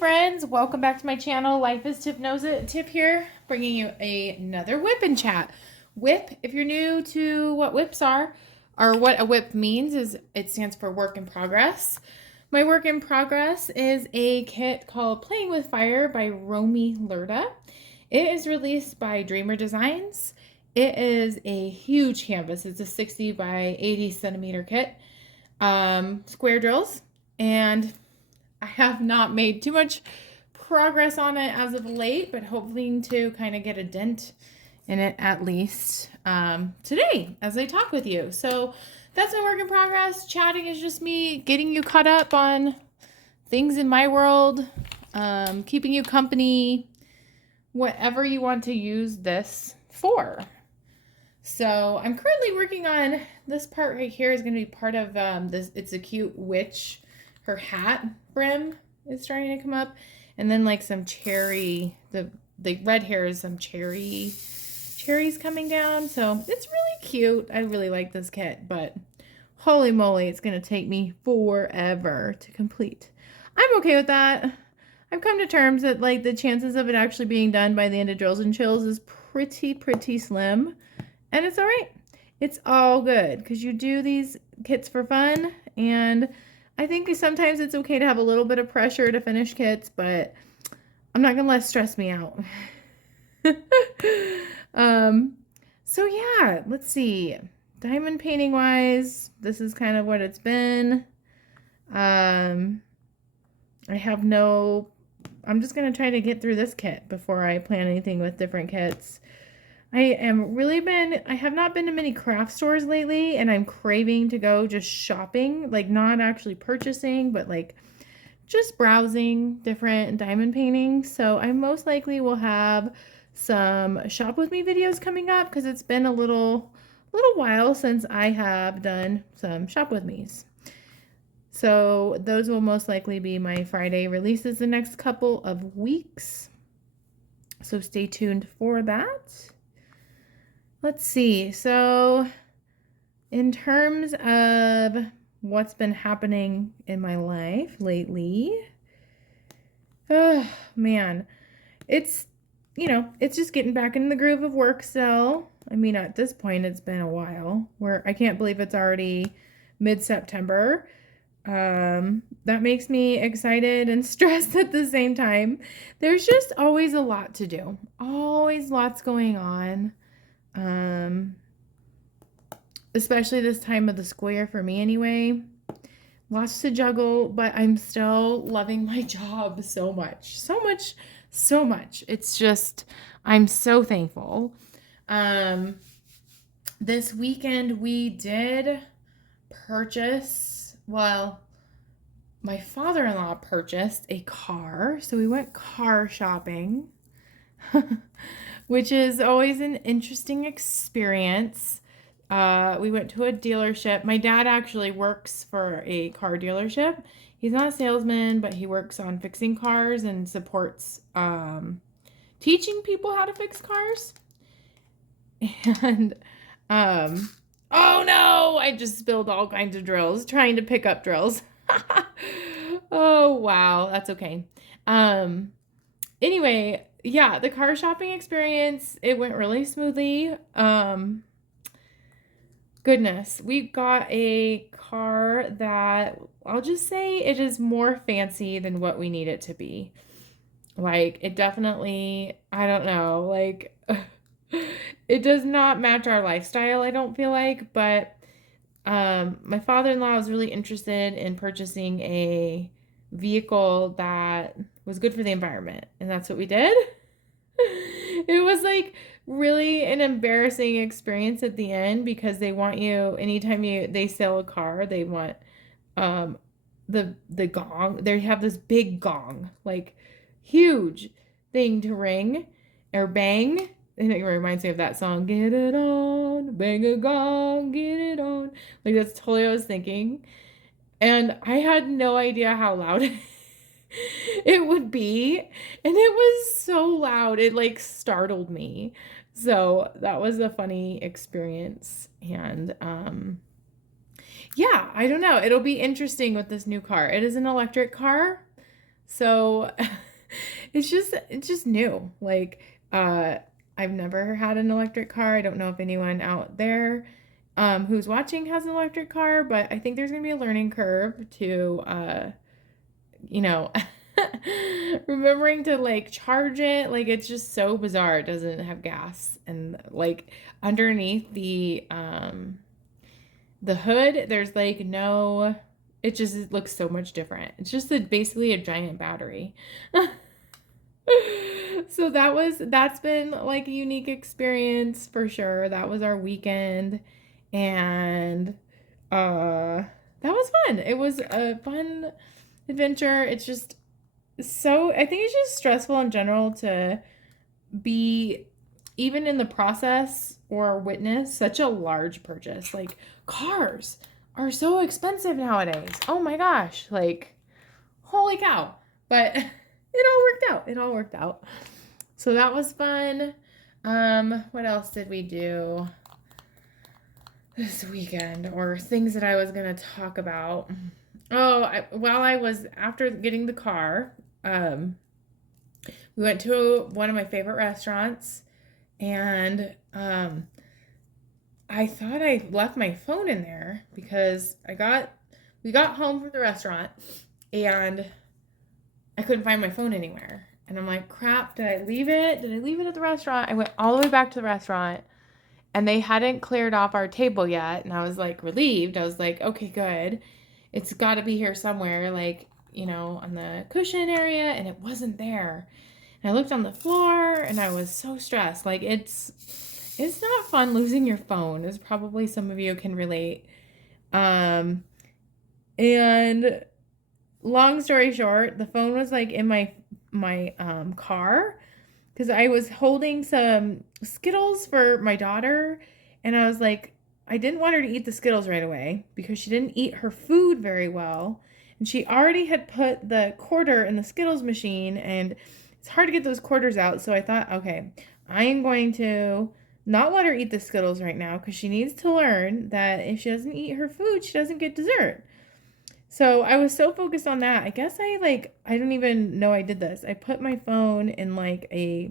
friends, welcome back to my channel. Life is Tiff Knows It. Tiff here, bringing you another WIP and chat. WIP, if you're new to what WIPs are, or what a WIP means, is it stands for work in progress. My work in progress is a kit called Playing with Fire by Romy Lerda. It is released by Dreamer Designs. It is a huge canvas. It's a 60 by 80 centimeter kit. Square drills, and I have not made too much progress on it as of late, but hoping to kind of get a dent in it at least today as I talk with you. So that's my work in progress. Chatting is just me getting you caught up on things in my world, keeping you company, whatever you want to use this for. So I'm currently working on this part right here is going to be part of this. It's a cute witch. Her hat brim is starting to come up, and then like some cherry, the red hair is some cherries coming down. So it's really cute. I really like this kit, but holy moly, it's going to take me forever to complete. I'm okay with that. I've come to terms that like the chances of it actually being done by the end of Drills and Chills is pretty slim, and it's all right. It's all good because you do these kits for fun, and I think sometimes it's okay to have a little bit of pressure to finish kits, but I'm not going to let it stress me out. So yeah, let's see. Diamond painting wise, this is kind of what it's been. I'm just going to try to get through this kit before I plan anything with different kits. I have not been to many craft stores lately, and I'm craving to go just shopping, like not actually purchasing, but like just browsing different diamond paintings. So I most likely will have some shop with me videos coming up because it's been a little while since I have done some shop with me's. So those will most likely be my Friday releases the next couple of weeks. So stay tuned for that. Let's see. So in terms of what's been happening in my life lately, oh man, it's just getting back in the groove of work still. I mean, at this point, it's been a while where I can't believe it's already mid-September. That makes me excited and stressed at the same time. There's just always a lot to do. Always lots going on. Especially this time of the school year for me anyway. Lots to juggle, but I'm still loving my job so much. It's just, I'm so thankful. This weekend we did purchase, well, my father-in-law purchased a car, so we went car shopping. Which is always an interesting experience. We went to a dealership. My dad actually works for a car dealership. He's not a salesman, but he works on fixing cars and supports teaching people how to fix cars. And, oh no, I just spilled all kinds of drills trying to pick up drills. Oh, wow, that's okay. Anyway, yeah, the car shopping experience, it went really smoothly. Goodness, we got a car that I'll just say it is more fancy than what we need it to be. Like, it definitely, I don't know, like, it does not match our lifestyle, I don't feel like, but my father-in-law was really interested in purchasing a vehicle that was good for the environment, and that's what we did. It was like really an embarrassing experience at the end because they want you, anytime they sell a car, they want the gong. They have this big gong, like huge thing to ring or bang. And it reminds me of that song, get it on, bang a gong, get it on. Like that's totally what I was thinking. And I had no idea how loud it would be. And it was so loud. It like startled me. So that was a funny experience. And yeah, I don't know. It'll be interesting with this new car. It is an electric car. So it's just new. Like, I've never had an electric car. I don't know if anyone out there who's watching has an electric car, but I think there's gonna be a learning curve to you know, remembering to like charge it. Like, it's just so bizarre. It doesn't have gas, and like underneath the hood, there's like no, it just it looks so much different. It's just basically a giant battery. So that's been like a unique experience for sure. That was our weekend, and uh that was fun. It was a fun adventure. It's just so, I think it's just stressful in general to be, even in the process or witness such a large purchase. Like, cars are so expensive nowadays. Oh my gosh, like, holy cow. But it all worked out. It all worked out. So that was fun. What else did we do this weekend, or things that I was going to talk about? Oh, while I was, after getting the car, we went to one of my favorite restaurants, and I thought I left my phone in there because we got home from the restaurant, and I couldn't find my phone anywhere. And I'm like, crap, did I leave it? Did I leave it at the restaurant? I went all the way back to the restaurant, and they hadn't cleared off our table yet. And I was like relieved. I was like, okay, good. It's got to be here somewhere, like, on the cushion area, and it wasn't there. And I looked on the floor, and I was so stressed. Like, it's not fun losing your phone, as probably some of you can relate. And long story short, the phone was like in my car, because I was holding some Skittles for my daughter, and I was like, I didn't want her to eat the Skittles right away because she didn't eat her food very well, and she already had put the quarter in the Skittles machine, and it's hard to get those quarters out. So I thought, okay, I am going to not let her eat the Skittles right now, because she needs to learn that if she doesn't eat her food, she doesn't get dessert. So I was so focused on that. I guess I don't even know I did this. I put my phone in like a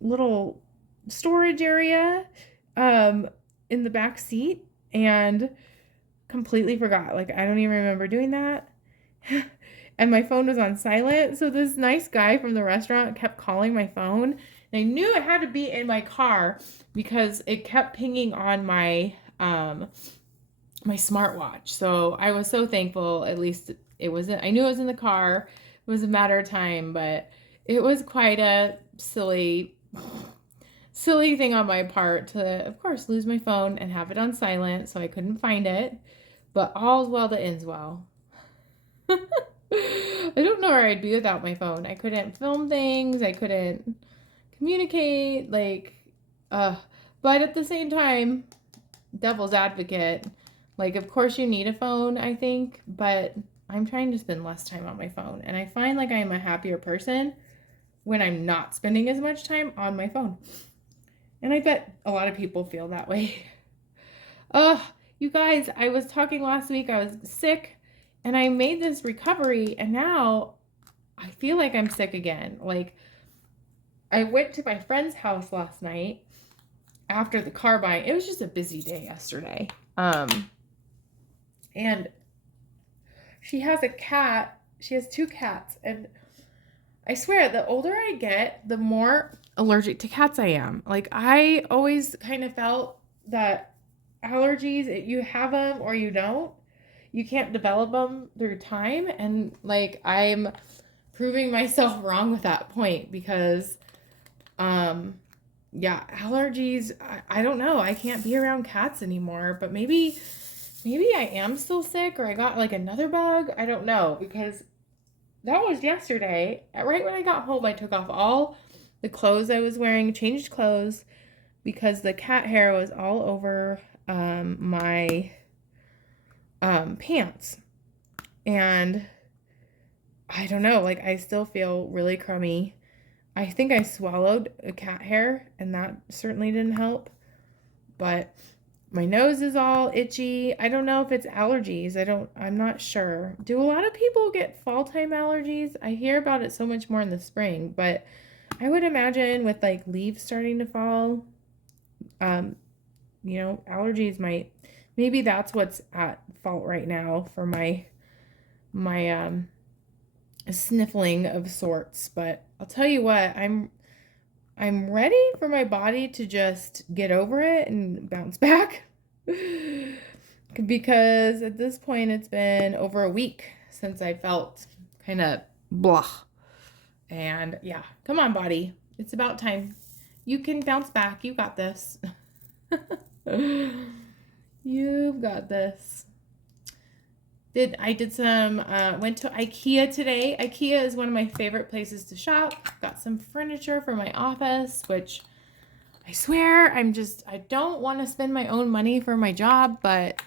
little storage area in the back seat, and completely forgot. Like, I don't even remember doing that. And my phone was on silent. So this nice guy from the restaurant kept calling my phone. And I knew it had to be in my car because it kept pinging on my my smartwatch. So I was so thankful. At least it wasn't, I knew it was in the car. It was a matter of time, but it was quite a silly thing on my part to, of course, lose my phone and have it on silent, so I couldn't find it. But all's well that ends well. I don't know where I'd be without my phone. I couldn't film things. I couldn't communicate. But at the same time, devil's advocate, like, of course you need a phone, I think, but I'm trying to spend less time on my phone. And I find like I'm a happier person when I'm not spending as much time on my phone. And I bet a lot of people feel that way. You guys, I was talking last week, I was sick, and I made this recovery, and now I feel like I'm sick again. Like, I went to my friend's house last night after the car buying. It was just a busy day yesterday. And she has a cat. She has 2 cats. And I swear, the older I get, the more allergic to cats I am. Like, I always kind of felt that allergies, you have them or you don't. You can't develop them through time. And, like, I'm proving myself wrong with that point because, yeah, allergies, I don't know. I can't be around cats anymore, but maybe I am still sick, or I got like another bug. I don't know, because that was yesterday. Right when I got home, I took off all the clothes I was wearing, changed clothes, because the cat hair was all over my pants. And I don't know, like, I still feel really crummy. I think I swallowed a cat hair, and that certainly didn't help. But My nose is all itchy. I don't know if it's allergies. I'm not sure. Do a lot of people get fall time allergies? I hear about it so much more in the spring, but I would imagine with like leaves starting to fall, um, allergies might, maybe that's what's at fault right now for my sniffling of sorts. But I'll tell you what, I'm ready for my body to just get over it and bounce back. Because at this point, it's been over a week since I felt kind of blah. And yeah, come on, body. It's about time. You can bounce back. You got this. You've got this. Went to IKEA today. IKEA is one of my favorite places to shop. Got some furniture for my office, which I swear I don't want to spend my own money for my job, but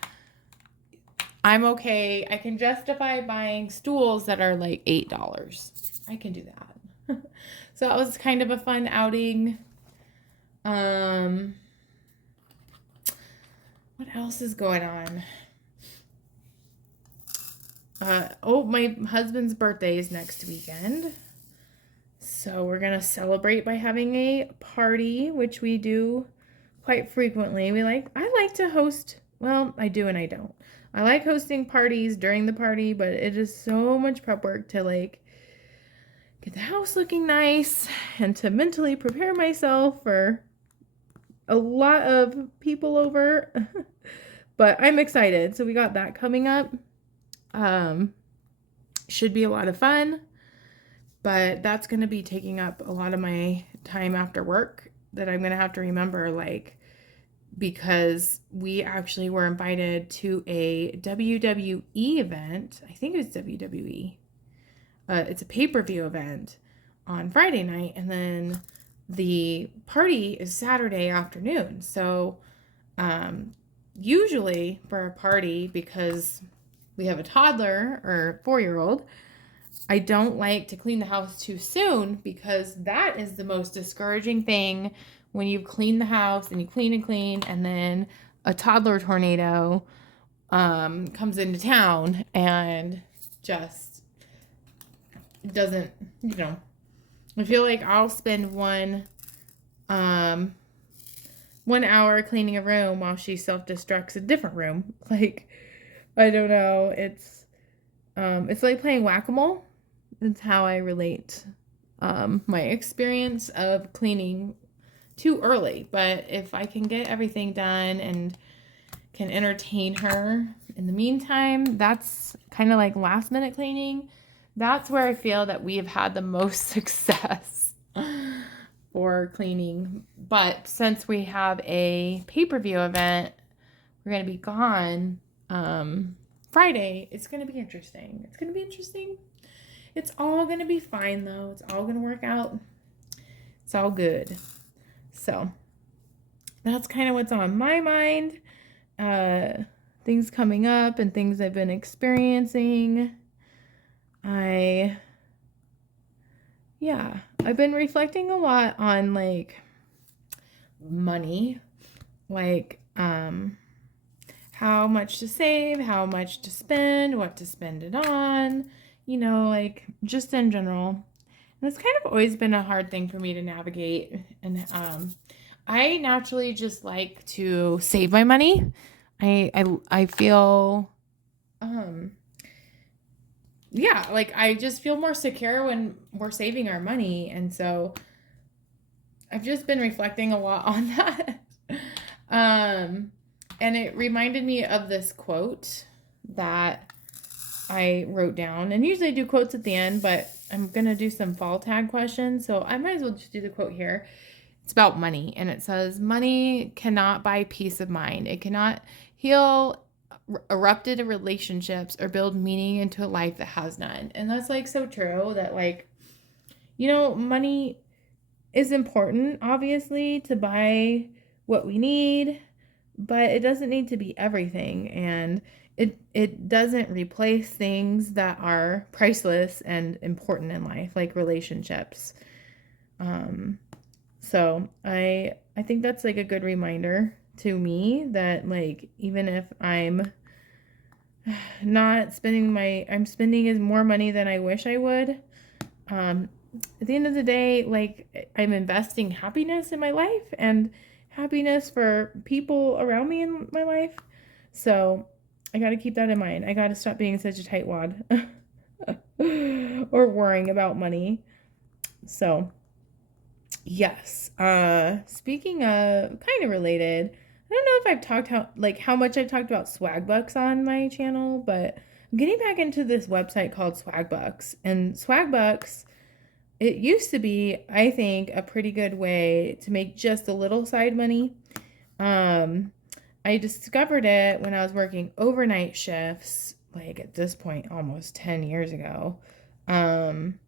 I'm okay. I can justify buying stools that are like $8. I can do that. So that was kind of a fun outing. What else is going on? My husband's birthday is next weekend. So we're going to celebrate by having a party, which we do quite frequently. I like to host, well, I do and I don't. I like hosting parties during the party, but it is so much prep work to like get the house looking nice and to mentally prepare myself for a lot of people over. But I'm excited. So we got that coming up. Should be a lot of fun, but that's going to be taking up a lot of my time after work that I'm going to have to remember, like, because we actually were invited to a WWE event. I think it was WWE. It's a pay-per-view event on Friday night, and then the party is Saturday afternoon. So, usually for a party, because we have a toddler or 4-year-old, I don't like to clean the house too soon, because that is the most discouraging thing when you clean the house and you clean and then a toddler tornado comes into town and just doesn't, I feel like I'll spend 1 hour cleaning a room while she self-destructs a different room. Like, I don't know. It's like playing whack-a-mole. That's how I relate my experience of cleaning too early. But if I can get everything done and can entertain her in the meantime, that's kind of like last minute cleaning. That's where I feel that we have had the most success for cleaning. But since we have a pay-per-view event, we're going to be gone Friday. It's going to be interesting. It's all going to be fine, though. It's all going to work out. It's all good. So that's kind of what's on my mind. Things coming up and things I've been experiencing. I've been reflecting a lot on like money, like how much to save, how much to spend, what to spend it on, like just in general. And it's kind of always been a hard thing for me to navigate. And I naturally just like to save my money. I feel like I just feel more secure when we're saving our money. And so I've just been reflecting a lot on that. And it reminded me of this quote that I wrote down. And usually I do quotes at the end, but I'm going to do some fall tag questions. So I might as well just do the quote here. It's about money. And it says, money cannot buy peace of mind. It cannot heal erupted relationships or build meaning into a life that has none. And that's like so true that like, money is important, obviously, to buy what we need, but it doesn't need to be everything. And it doesn't replace things that are priceless and important in life, like relationships. So I think that's like a good reminder to me that, like, even if I'm not spending I'm spending as more money than I wish I would. At the end of the day, like, I'm investing happiness in my life and happiness for people around me in my life. So I got to keep that in mind. I got to stop being such a tightwad or worrying about money. So yes. Speaking of kind of related, I don't know if I've talked how much I've talked about swag bucks on my channel, but I'm getting back into this website called Swag Bucks. And Swag Bucks, it used to be, I think, a pretty good way to make just a little side money. I discovered it when I was working overnight shifts, like at this point almost 10 years ago. When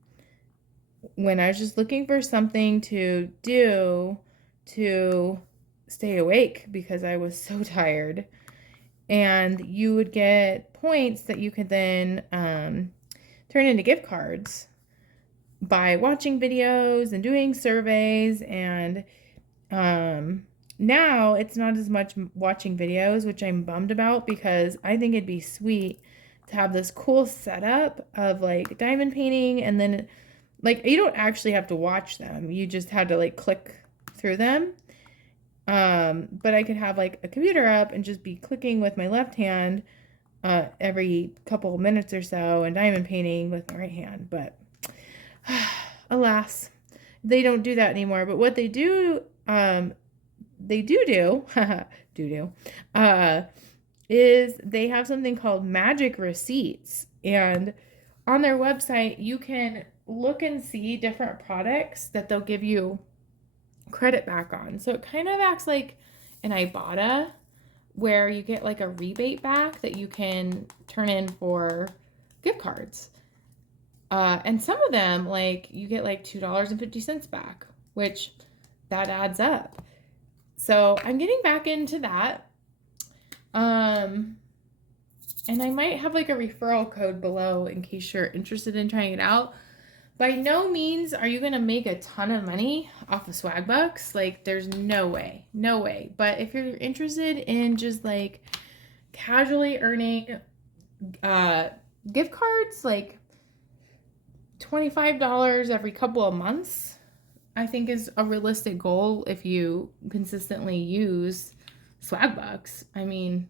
I was just looking for something to do to stay awake because I was so tired. And you would get points that you could then turn into gift cards by watching videos and doing surveys. And now it's not as much watching videos, which I'm bummed about, because I think it'd be sweet to have this cool setup of like diamond painting, and then like you don't actually have to watch them. You just had to like click through them. But I could have like a computer up and just be clicking with my left hand every couple of minutes or so, and diamond painting with my right hand. But alas, they don't do that anymore. But what they do, is they have something called magic receipts. And on their website, you can look and see different products that they'll give you credit back on. So it kind of acts like an Ibotta, where you get like a rebate back that you can turn in for gift cards. And some of them, like, you get like $2.50 back, which that adds up. So I'm getting back into that. And I might have like a referral code below in case you're interested in trying it out. By no means are you going to make a ton of money off of swag bucks. Like, there's no way. But if you're interested in just like casually earning gift cards, like $25 every couple of months, I think is a realistic goal if you consistently use swag bucks. I mean,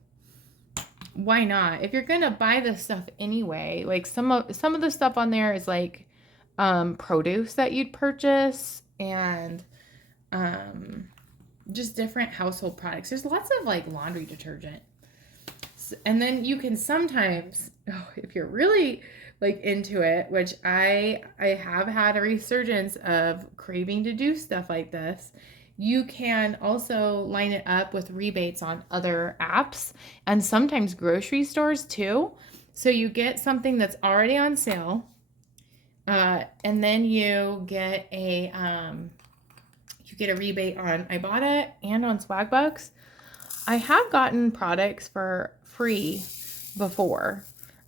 why not? If you're gonna buy this stuff anyway, like some of the stuff on there is like produce that you'd purchase, and just different household products. There's lots of like laundry detergent, and then you can sometimes, if you're really like into it, which I have had a resurgence of craving to do stuff like this, you can also line it up with rebates on other apps and sometimes grocery stores too. So you get something that's already on sale, and then you get a rebate on Ibotta and on Swag Bucks. I have gotten products for free before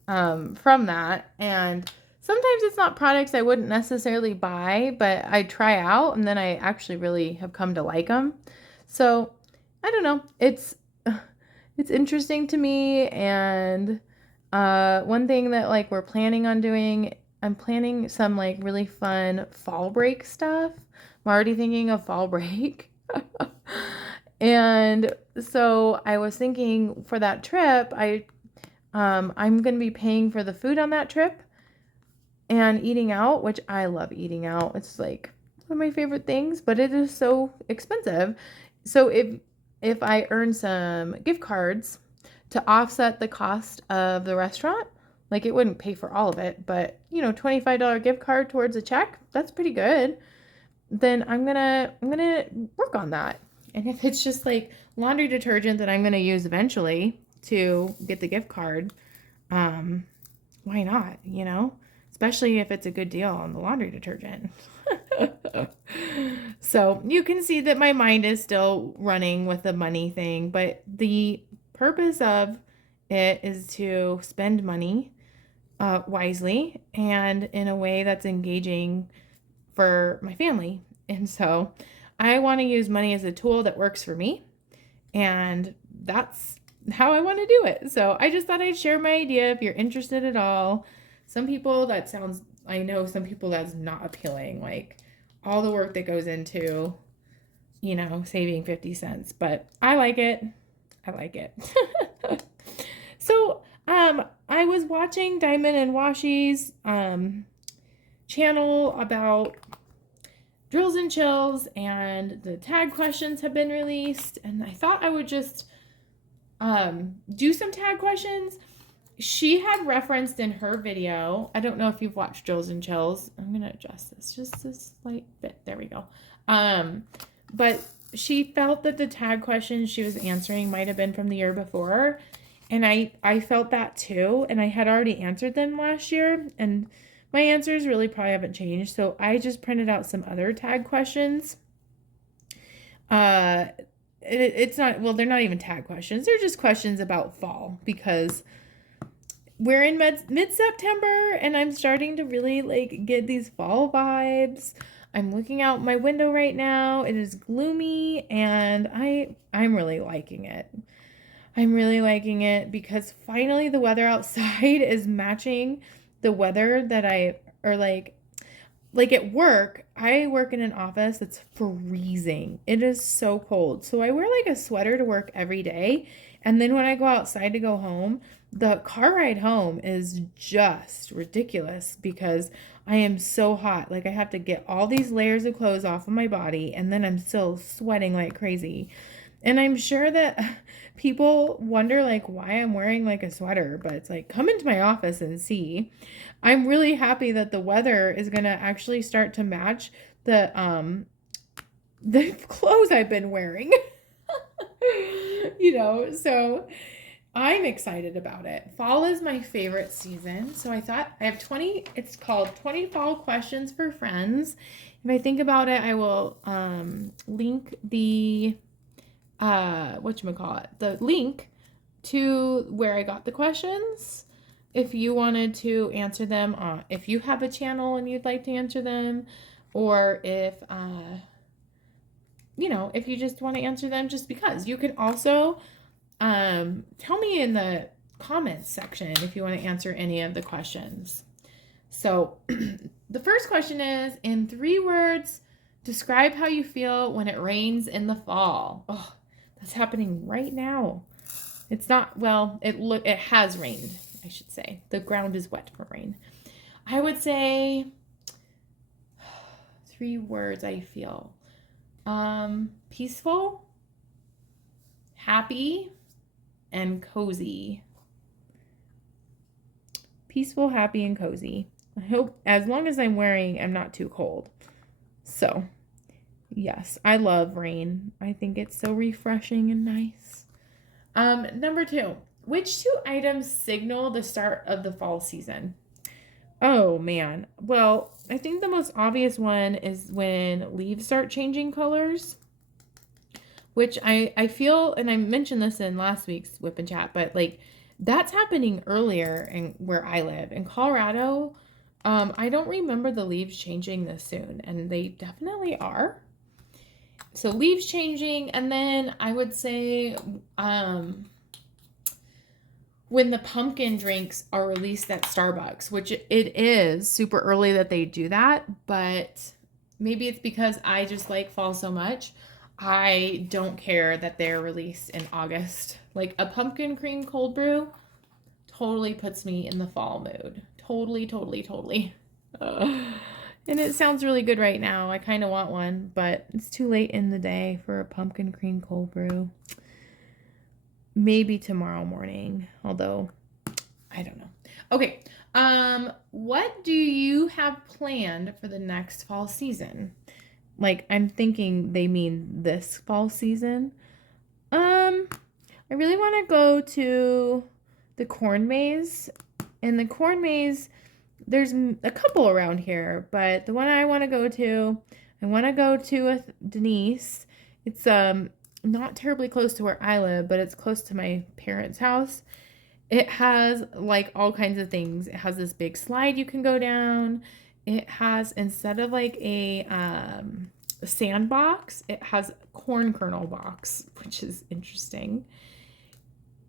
from that, and sometimes it's not products I wouldn't necessarily buy, but I try out, and then I actually really have come to like them. So I don't know, it's interesting to me. And one thing that like we're planning on doing, I'm planning some like really fun fall break stuff. I'm already thinking of fall break. And so I was thinking for that trip, I'm going to be paying for the food on that trip and eating out, which I love eating out. It's like one of my favorite things, but it is so expensive. So if I earn some gift cards to offset the cost of the restaurant, like it wouldn't pay for all of it, but you know, $25 gift card towards a check, that's pretty good. Then I'm gonna work on that. And if it's just like laundry detergent that I'm gonna use eventually to get the gift card, why not, you know? Especially if it's a good deal on the laundry detergent. So you can see that my mind is still running with the money thing, but the purpose of it is to spend money wisely and in a way that's engaging for my family. And so I want to use money as a tool that works for me. And that's how I want to do it. So I just thought I'd share my idea if you're interested at all. Some people I know some people that's not appealing, like all the work that goes into, saving 50 cents, but I like it. I like it. So, I was watching Diamond and Washi's channel about drills and chills, and the tag questions have been released, and I thought I would just do some tag questions. She had referenced in her video, I don't know if you've watched Drills and Chills. I'm going to adjust this just a slight bit. There we go. But she felt that the tag questions she was answering might have been from the year before. And I felt that too. And I had already answered them last year. And my answers really probably haven't changed. So I just printed out some other tag questions. It's not, well, they're not even tag questions. They're just questions about fall, because we're in mid-September and I'm starting to really get these fall vibes. I'm looking out my window right now. It is gloomy and I'm really liking it. I'm really liking it because finally the weather outside is matching the weather that like at work. I work in an office that's freezing. It is so cold. So I wear a sweater to work every day. And then when I go outside to go home, the car ride home is just ridiculous because I am so hot. I have to get all these layers of clothes off of my body, and then I'm still sweating like crazy. And I'm sure that people wonder why I'm wearing a sweater, but it's come into my office and see. I'm really happy that the weather is going to actually start to match the clothes I've been wearing. So I'm excited about it. Fall is my favorite season. So I thought I have it's called 20 Fall Questions for Friends. If I think about it, I will link the the link to where I got the questions. If you wanted to answer them, if you have a channel and you'd like to answer them, or if if you just want to answer them just because. You can also tell me in the comments section if you want to answer any of the questions. So the first question is, in 3 words, describe how you feel when it rains in the fall. Oh, that's happening right now. It's not, well, it has rained, I should say. The ground is wet for rain. I would say 3 words I feel. Peaceful, happy, and cozy. Peaceful, happy, and cozy. I hope as long as I'm not too cold. So, yes, I love rain. I think it's so refreshing and nice. Number 2, which 2 items signal the start of the fall season? Oh, man. Well, I think the most obvious one is when leaves start changing colors, which I feel, and I mentioned this in last week's Whip and Chat, but that's happening earlier in where I live. In Colorado, I don't remember the leaves changing this soon, and they definitely are. So leaves changing, and then I would say when the pumpkin drinks are released at Starbucks, which it is super early that they do that, but maybe it's because I just like fall so much. I don't care that they're released in August. A pumpkin cream cold brew totally puts me in the fall mood. Totally, totally, totally. And it sounds really good right now. I kind of want one, but it's too late in the day for a pumpkin cream cold brew. Maybe tomorrow morning, although I don't know. Okay, what do you have planned for the next fall season? I'm thinking they mean this fall season. I really want to go to the corn maze. And the corn maze, there's a couple around here, but the one I want to go to with Denise. It's not terribly close to where I live, but it's close to my parents' house. It has all kinds of things. It has this big slide you can go down. It has, instead of a sandbox. It has corn kernel box, which is interesting.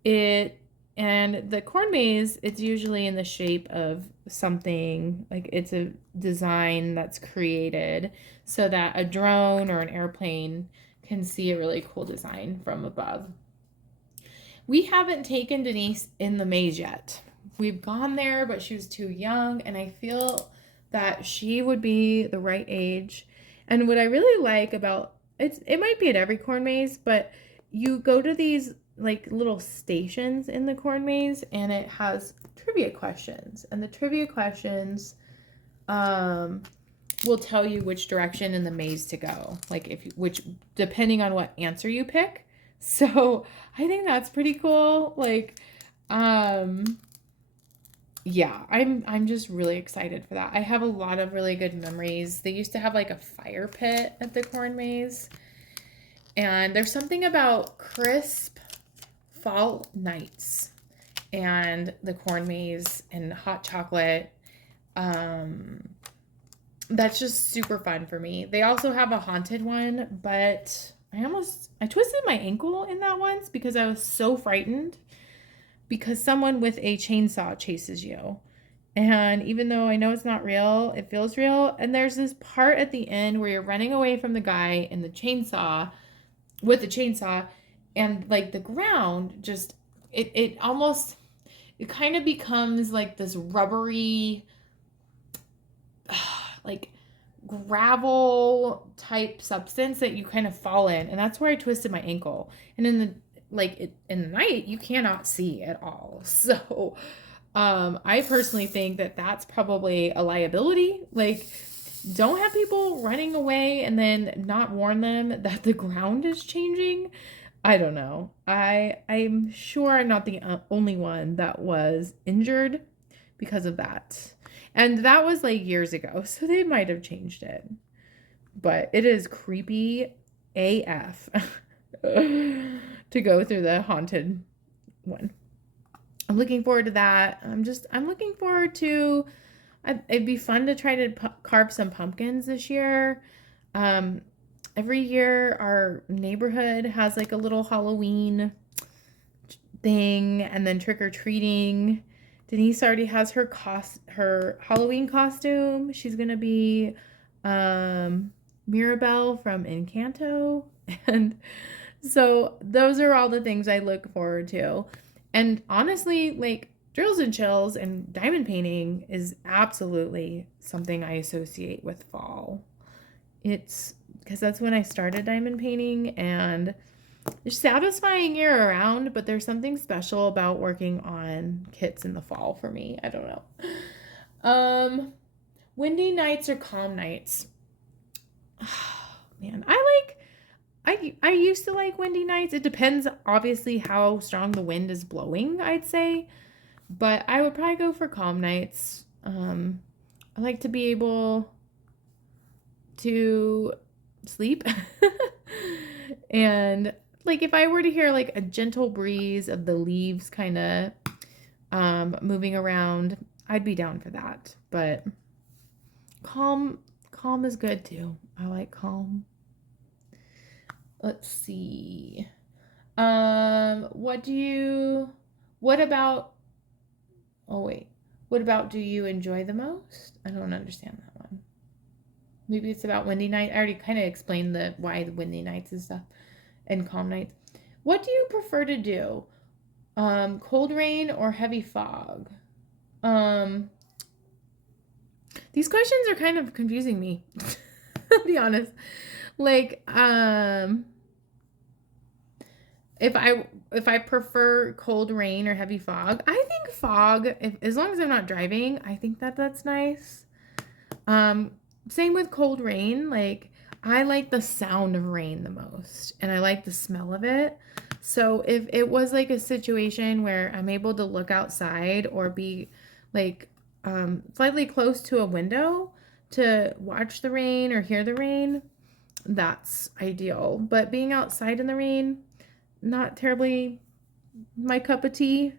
And the corn maze, it's usually in the shape of something, like it's a design that's created so that a drone or an airplane can see a really cool design from above. We haven't taken Denise in the maze yet. We've gone there, but she was too young, and I feel that she would be the right age. And what I really like about it might be at every corn maze, but you go to these like little stations in the corn maze, and it has trivia questions, and the trivia questions will tell you which direction in the maze to go, like which depending on what answer you pick. So I think that's pretty cool. Like, yeah, I'm just really excited for that. I have a lot of really good memories. They used to have like a fire pit at the corn maze, and there's something about crisp fall nights and the corn maze and hot chocolate. That's just super fun for me. They also have a haunted one, but I twisted my ankle in that once because I was so frightened because someone with a chainsaw chases you. And even though I know it's not real, it feels real. And there's this part at the end where you're running away from the guy in the chainsaw with the chainsaw, and like the ground just it kind of becomes like this rubbery like gravel type substance that you kind of fall in, and that's where I twisted my ankle. And in the night you cannot see at all. So I personally think that that's probably a liability. Like, don't have people running away and then not warn them that the ground is changing. I don't know. I'm sure I'm not the only one that was injured because of that. And that was like years ago, so they might have changed it. But it is creepy AF to go through the haunted one. I'm looking forward to that. I'm looking forward to, it'd be fun to try to carve some pumpkins this year. Every year our neighborhood has like a little Halloween thing, and then trick-or-treating. Denise already has her Halloween costume. She's going to be Mirabelle from Encanto. And so those are all the things I look forward to. And honestly, like, drills and chills and diamond painting is absolutely something I associate with fall. It's because that's when I started diamond painting, and it's satisfying year around, but there's something special about working on kits in the fall for me. I don't know. Windy nights or calm nights? Man, I used to like windy nights. It depends, obviously, how strong the wind is blowing, I'd say. But I would probably go for calm nights. I like to be able to sleep. And like if I were to hear like a gentle breeze of the leaves kind of moving around, I'd be down for that. But calm is good too. I like calm. Let's see. What about, oh wait, what about do you enjoy the most? I don't understand that one. Maybe it's about windy night. I already kind of explained why the windy nights and stuff and calm nights. What do you prefer to do? Cold rain or heavy fog? These questions are kind of confusing me. I'll be honest. Like, if I prefer cold rain or heavy fog, I think fog, as long as I'm not driving, I think that's nice. Same with cold rain. Like, I like the sound of rain the most, and I like the smell of it. So if it was like a situation where I'm able to look outside or be like slightly close to a window to watch the rain or hear the rain, that's ideal. But being outside in the rain, not terribly my cup of tea.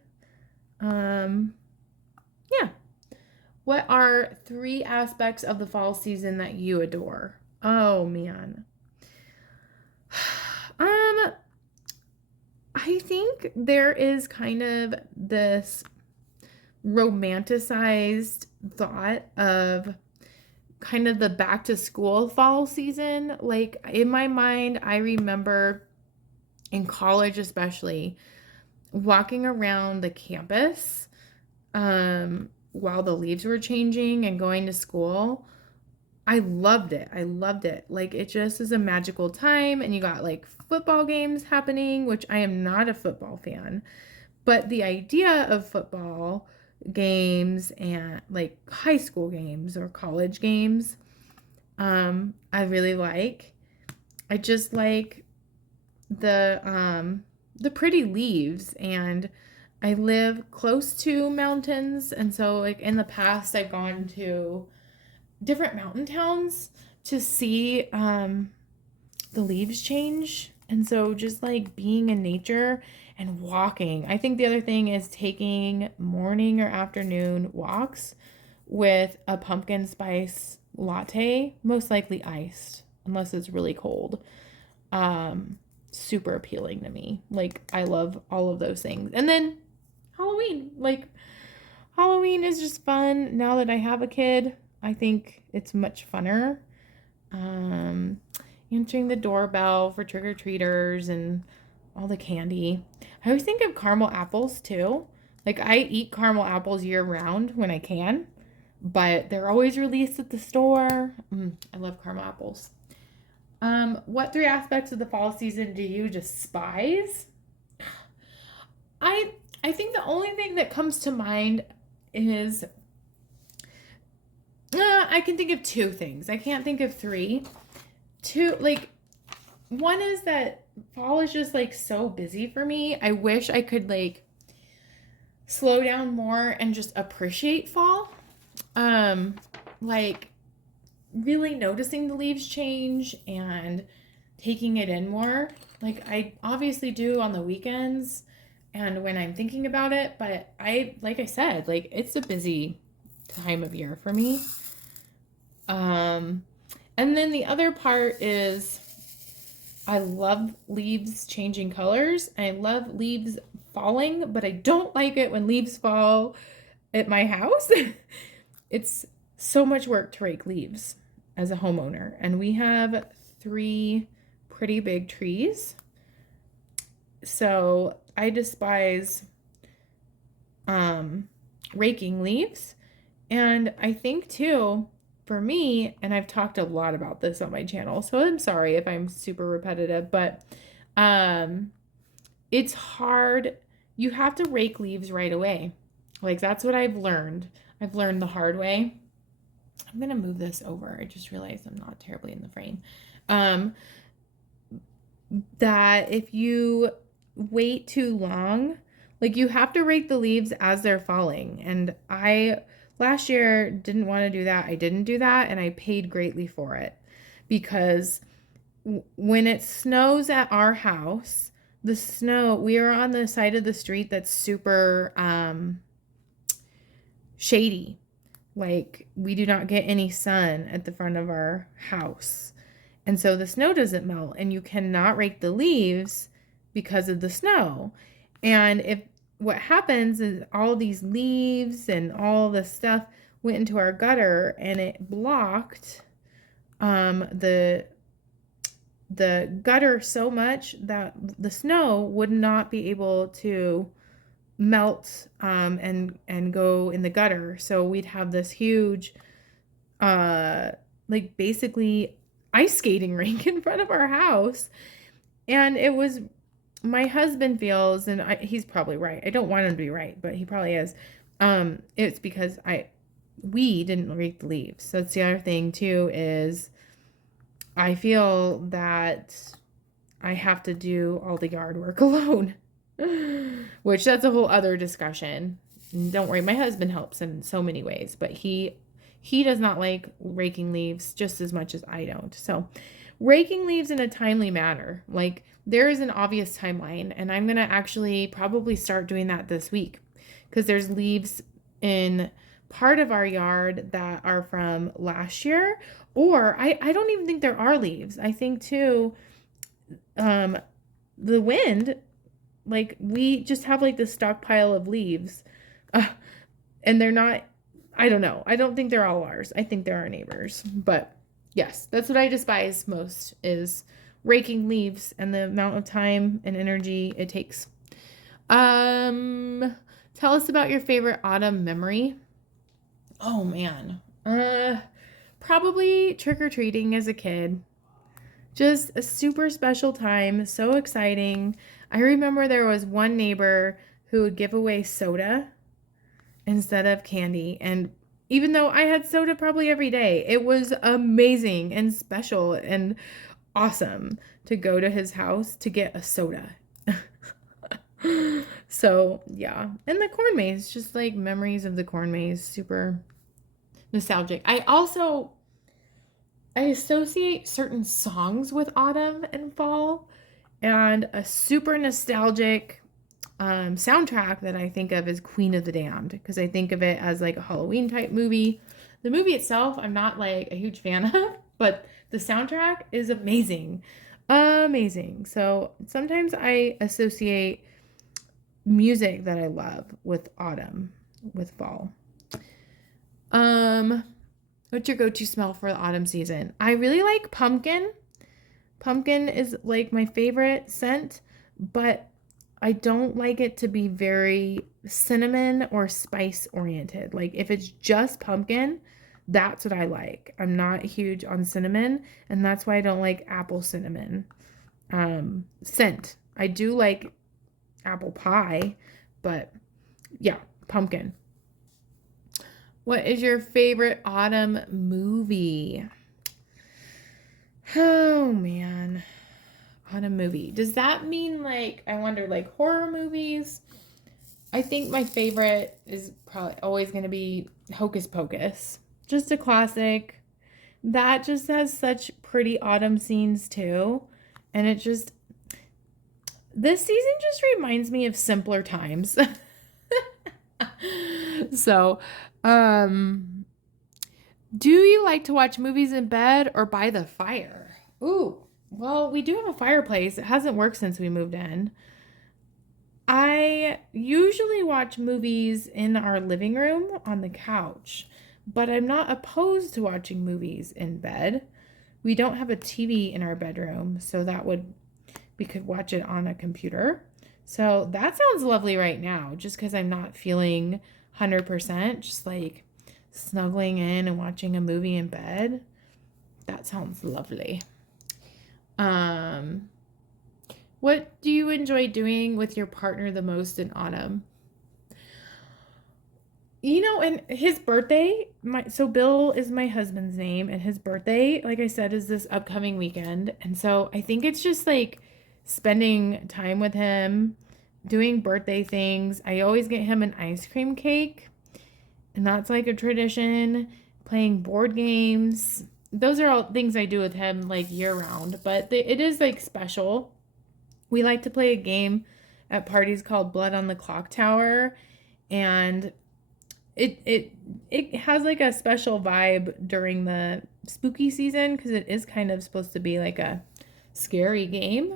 Yeah. What are 3 aspects of the fall season that you adore? Oh man. Um, I think there is kind of this romanticized thought of kind of the back to school fall season. Like in my mind, I remember in college, especially walking around the campus while the leaves were changing and going to school. I loved it. I loved it. Like it just is a magical time, and you got like football games happening, which I am not a football fan, but the idea of football games and like high school games or college games, I really like. I just like the pretty leaves, and I live close to mountains, and so like in the past I've gone to different mountain towns to see the leaves change. And so just like being in nature and walking. I think the other thing is taking morning or afternoon walks with a pumpkin spice latte, most likely iced, unless it's really cold. Super appealing to me. Like I love all of those things. And then Halloween. Like Halloween is just fun now that I have a kid. I think it's much funner. Answering the doorbell for trick-or-treaters and all the candy. I always think of caramel apples too. Like I eat caramel apples year round when I can, but they're always released at the store. I love caramel apples. What three aspects of the fall season do you despise? I I think the only thing that comes to mind is I can think of two things. I can't think of three. Two, like, one is that fall is just like so busy for me. I wish I could like slow down more and just appreciate fall. Like really noticing the leaves change and taking it in more. Like I obviously do on the weekends and when I'm thinking about it, but like I said, like it's a busy time of year for me. And then the other part is I love leaves changing colors. I love leaves falling, but I don't like it when leaves fall at my house. It's so much work to rake leaves as a homeowner. And we have 3 pretty big trees. So I despise raking leaves. And I think too, for me, and I've talked a lot about this on my channel, so I'm sorry if I'm super repetitive, but it's hard. You have to rake leaves right away. Like that's what I've learned. I've learned the hard way. I'm gonna move this over. I just realized I'm not terribly in the frame. That if you wait too long, like you have to rake the leaves as they're falling. And I last year didn't want to do that. I didn't do that, and I paid greatly for it because when it snows at our house, the snow, we are on the side of the street that's super shady. Like we do not get any sun at the front of our house. And so the snow doesn't melt and you cannot rake the leaves because of the snow. And if what happens is all these leaves and all the stuff went into our gutter and it blocked the gutter so much that the snow would not be able to melt and go in the gutter. So we'd have this huge like basically ice skating rink in front of our house. And it was my husband feels, and he's probably right. I don't want him to be right, but he probably is. It's because we didn't rake the leaves. So that's the other thing too is I feel that I have to do all the yard work alone, which that's a whole other discussion. And don't worry, my husband helps in so many ways, but he does not like raking leaves just as much as I don't. So raking leaves in a timely manner, like there is an obvious timeline, and I'm going to actually probably start doing that this week because there's leaves in part of our yard that are from last year, or I don't even think there are leaves. I think too, the wind, like we just have like this stockpile of leaves, uh, and they're not, I don't know. I don't think they're all ours. I think they're our neighbors. But yes, that's what I despise most is raking leaves and the amount of time and energy it takes. Tell us about your favorite autumn memory. Oh man. Probably trick-or-treating as a kid. Just a super special time, so exciting. I remember there was one neighbor who would give away soda instead of candy. And even though I had soda probably every day, it was amazing and special and awesome to go to his house to get a soda. So, yeah. And the corn maze, just like memories of the corn maze, super nostalgic. I associate certain songs with autumn and fall, and a super nostalgic soundtrack that I think of is Queen of the Damned, because I think of it as like a Halloween type movie. The movie itself, I'm not like a huge fan of, but the soundtrack is amazing. Amazing. So sometimes I associate music that I love with autumn, with fall. What's your go-to smell for the autumn season? I really like pumpkin. Pumpkin is like my favorite scent, but I don't like it to be very cinnamon or spice oriented. Like if it's just pumpkin, that's what I like. I'm not huge on cinnamon, and that's why I don't like apple cinnamon scent. I do like apple pie, but yeah, pumpkin. What is your favorite autumn movie? Oh man. Autumn movie. Does that mean like, I wonder, like horror movies? I think my favorite is probably always going to be Hocus Pocus. Just a classic. That just has such pretty autumn scenes too. And this season just reminds me of simpler times. So, do you like to watch movies in bed or by the fire? Ooh, well, we do have a fireplace. It hasn't worked since we moved in. I usually watch movies in our living room on the couch, but I'm not opposed to watching movies in bed. We don't have a TV in our bedroom, so we could watch it on a computer. So that sounds lovely right now, just because I'm not feeling 100%, just like snuggling in and watching a movie in bed. That sounds lovely. What do you enjoy doing with your partner the most in autumn? And his birthday, so Bill is my husband's name, and his birthday, like I said, is this upcoming weekend. And so I think it's just like spending time with him, doing birthday things. I always get him an ice cream cake, and that's like a tradition. Playing board games. Those are all things I do with him like year round, but it is like special. We like to play a game at parties called Blood on the Clock Tower, and it has like a special vibe during the spooky season because it is kind of supposed to be like a scary game.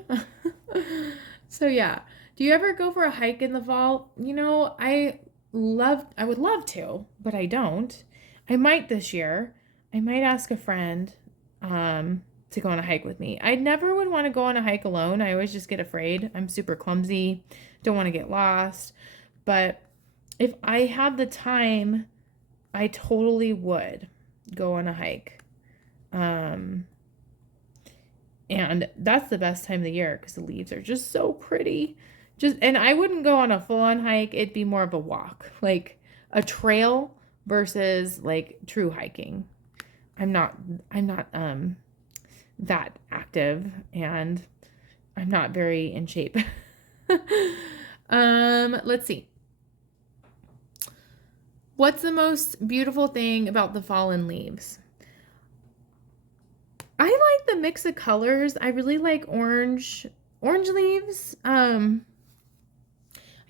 So yeah. Do you ever go for a hike in the fall? I would love to, but I don't. I might this year. I might ask a friend to go on a hike with me. I never would want to go on a hike alone. I always just get afraid. I'm super clumsy. Don't want to get lost. But if I had the time, I totally would go on a hike. And that's the best time of the year because the leaves are just so pretty. And I wouldn't go on a full-on hike. It'd be more of a walk, like a trail versus like true hiking. I'm not that active, and I'm not very in shape. Let's see. What's the most beautiful thing about the fallen leaves? I like the mix of colors. I really like orange leaves. I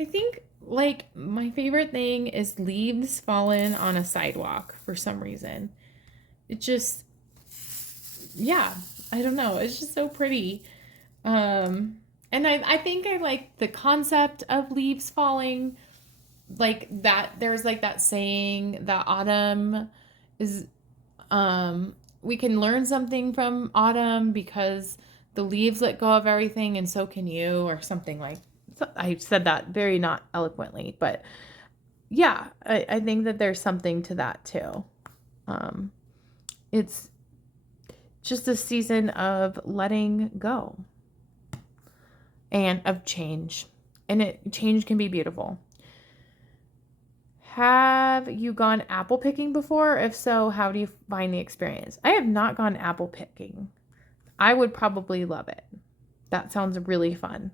think like my favorite thing is leaves fallen on a sidewalk for some reason. It just, yeah, I don't know. It's just so pretty. And I think I like the concept of leaves falling, like that. There's like that saying that autumn is, we can learn something from autumn because the leaves let go of everything and so can you, or something like. I said that very not eloquently, but yeah, I think that there's something to that too. It's just a season of letting go and of change. And change can be beautiful. Have you gone apple picking before? If so, how do you find the experience? I have not gone apple picking. I would probably love it. That sounds really fun.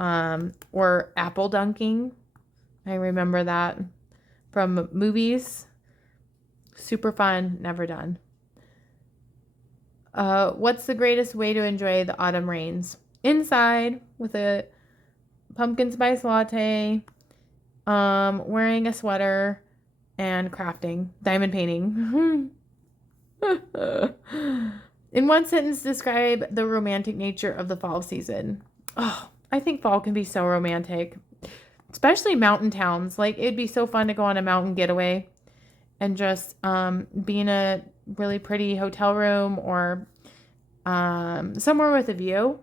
Or apple dunking. I remember that from movies. Super fun, never done. What's the greatest way to enjoy the autumn rains? Inside with a pumpkin spice latte, wearing a sweater, and crafting, diamond painting. In one sentence, describe the romantic nature of the fall season. Oh, I think fall can be so romantic, especially mountain towns. Like, it'd be so fun to go on a mountain getaway and just be in a really pretty hotel room or somewhere with a view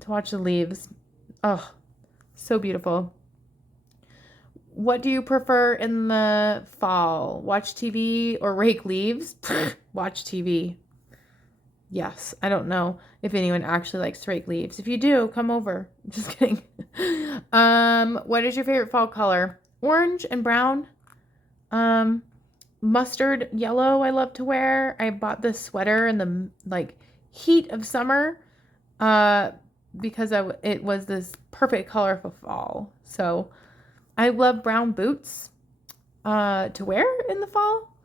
to watch the leaves. Oh, so beautiful. What do you prefer in the fall? Watch TV or rake leaves? Watch TV. Yes, I don't know if anyone actually likes to rake leaves. If you do, come over. Just kidding. What is your favorite fall color? Orange and brown. Mustard yellow I love to wear. I bought this sweater in the heat of summer because it was this perfect color for fall. So I love brown boots to wear in the fall.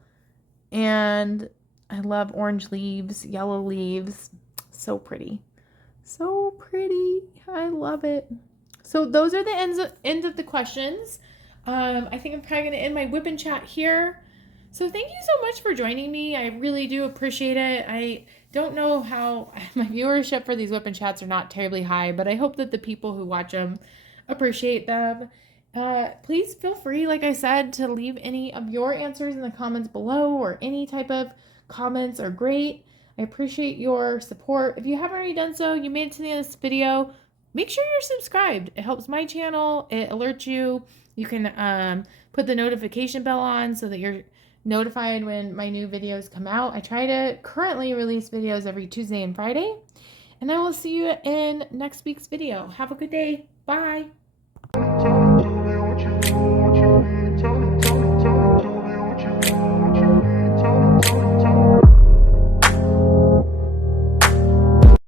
And I love orange leaves, yellow leaves. So pretty. So pretty. I love it. So those are the ends of the questions. I think I'm probably going to end my whip and chat here. So thank you so much for joining me. I really do appreciate it. I don't know how my viewership for these whip and chats are not terribly high, but I hope that the people who watch them appreciate them. Please feel free, like I said, to leave any of your answers in the comments below, or any type of comments are great. I appreciate your support. If you haven't already done so, you made it to the end of this video, make sure you're subscribed. It helps my channel. It alerts you. You can put the notification bell on so that you're notified when my new videos come out. I try to currently release videos every Tuesday and Friday. And I will see you in next week's video. Have a good day. Bye.